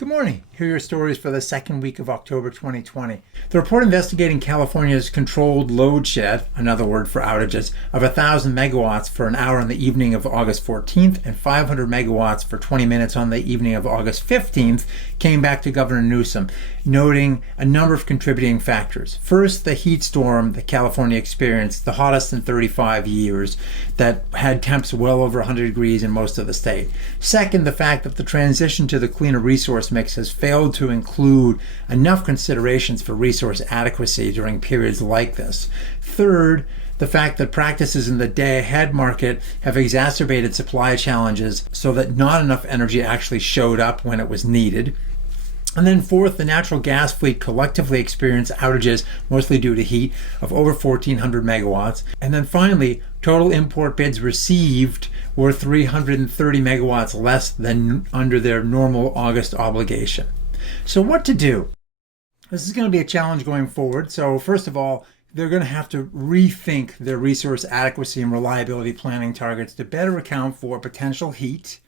Good morning. Here are your stories for the second week of October 2020. The report investigating California's controlled load shed, another word for outages, of 1,000 megawatts for an hour on the evening of August 14th and 500 megawatts for 20 minutes on the evening of August 15th came back to Governor Newsom, noting a number of contributing factors. First, the heat storm that California experienced, the hottest in 35 years, that had temps well over 100 degrees in most of the state. Second, the fact that the transition to the cleaner resource mix has failed to include enough considerations for resource adequacy during periods like this. Third, the fact that practices in the day-ahead market have exacerbated supply challenges so that not enough energy actually showed up when it was needed. And then fourth, the natural gas fleet collectively experienced outages, mostly due to heat, of over 1,400 megawatts. And then finally, total import bids received were 330 megawatts less than under their normal August obligation. So what to do? This is going to be a challenge going forward. So first of all, they're going to have to rethink their resource adequacy and reliability planning targets to better account for potential heat,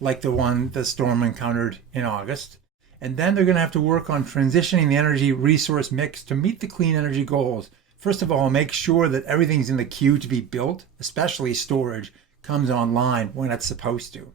like the storm encountered in August. And then they're going to have to work on transitioning the energy resource mix to meet the clean energy goals. First of all, make sure that everything's in the queue to be built, especially storage, comes online when it's supposed to.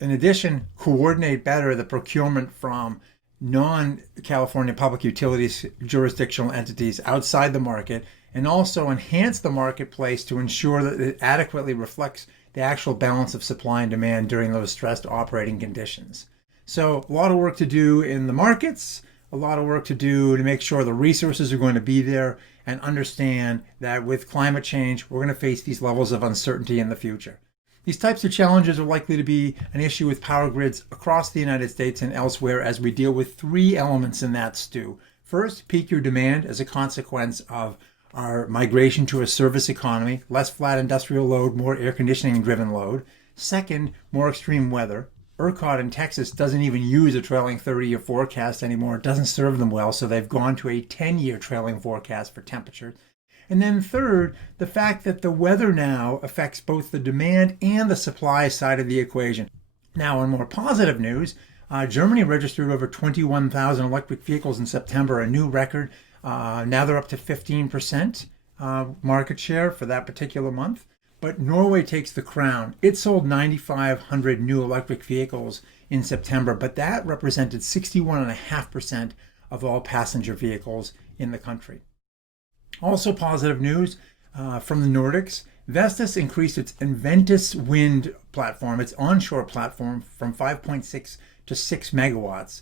In addition, coordinate better the procurement from non-California public utilities jurisdictional entities outside the market, and also enhance the marketplace to ensure that it adequately reflects the actual balance of supply and demand during those stressed operating conditions. So a lot of work to do in the markets, a lot of work to do to make sure the resources are going to be there, and understand that with climate change, we're going to face these levels of uncertainty in the future. These types of challenges are likely to be an issue with power grids across the United States and elsewhere as we deal with three elements in that stew. First, peakier demand as a consequence of our migration to a service economy, less flat industrial load, more air conditioning driven load. Second, more extreme weather. ERCOT in Texas doesn't even use a trailing 30-year forecast anymore. It doesn't serve them well, so they've gone to a 10-year trailing forecast for temperature. And then third, the fact that the weather now affects both the demand and the supply side of the equation. Now, in more positive news, Germany registered over 21,000 electric vehicles in September, a new record. Now they're up to 15% market share for that particular month. But Norway takes the crown. It sold 9,500 new electric vehicles in September, but that represented 61.5% of all passenger vehicles in the country. Also positive news from the Nordics. Vestas increased its EnVentus wind platform, its onshore platform, from 5.6 to 6 megawatts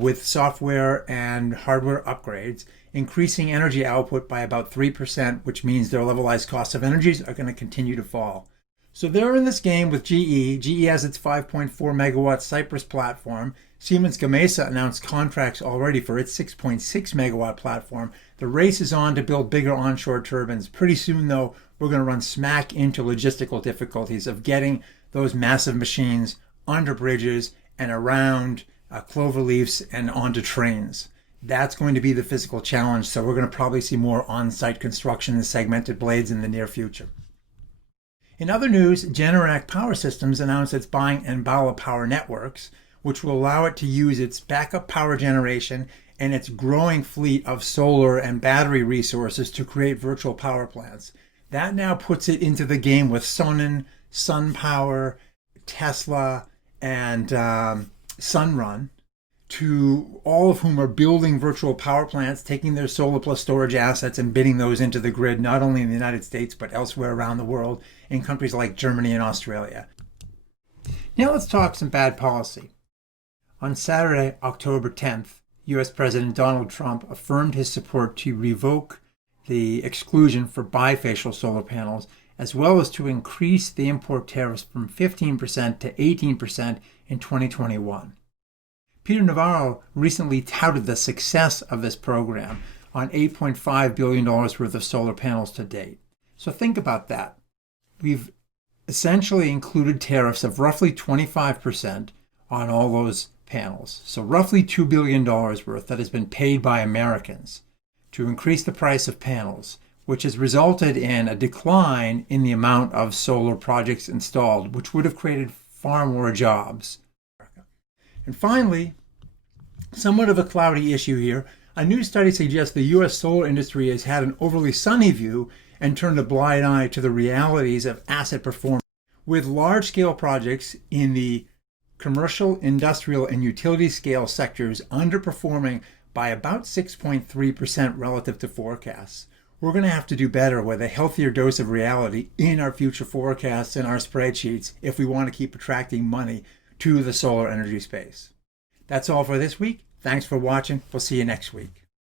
with software and hardware upgrades, increasing energy output by about 3%, which means their levelized costs of energies are going to continue to fall. So they're in this game with GE. GE has its 5.4 megawatt Cypress platform. Siemens Gamesa announced contracts already for its 6.6 megawatt platform. The race is on to build bigger onshore turbines. Pretty soon, though, we're going to run smack into logistical difficulties of getting those massive machines under bridges and around cloverleafs and onto trains. That's going to be the physical challenge, so we're going to probably see more on-site construction and segmented blades in the near future. In other news, Generac Power Systems announced it's buying Enbala Power Networks, which will allow it to use its backup power generation and its growing fleet of solar and battery resources to create virtual power plants. That now puts it into the game with Sonnen, SunPower, Tesla, and Sunrun, to all of whom are building virtual power plants, taking their solar plus storage assets and bidding those into the grid, not only in the United States, but elsewhere around the world, in countries like Germany and Australia. Now let's talk some bad policy. On Saturday, October 10th, U.S. President Donald Trump affirmed his support to revoke the exclusion for bifacial solar panels, as well as to increase the import tariffs from 15% to 18% in 2021. Peter Navarro recently touted the success of this program on $8.5 billion worth of solar panels to date. So think about that. We've essentially included tariffs of roughly 25% on all those panels. So roughly $2 billion worth that has been paid by Americans to increase the price of panels, which has resulted in a decline in the amount of solar projects installed, which would have created far more jobs. And finally, Somewhat of a cloudy issue here. A new study suggests the U.S. solar industry has had an overly sunny view and turned a blind eye to the realities of asset performance, with large-scale projects in the commercial, industrial, and utility scale sectors underperforming by about 6.3% relative to forecasts. We're going to have to do better with a healthier dose of reality in our future forecasts and our spreadsheets if we want to keep attracting money to the solar energy space. That's all for this week. Thanks for watching. We'll see you next week.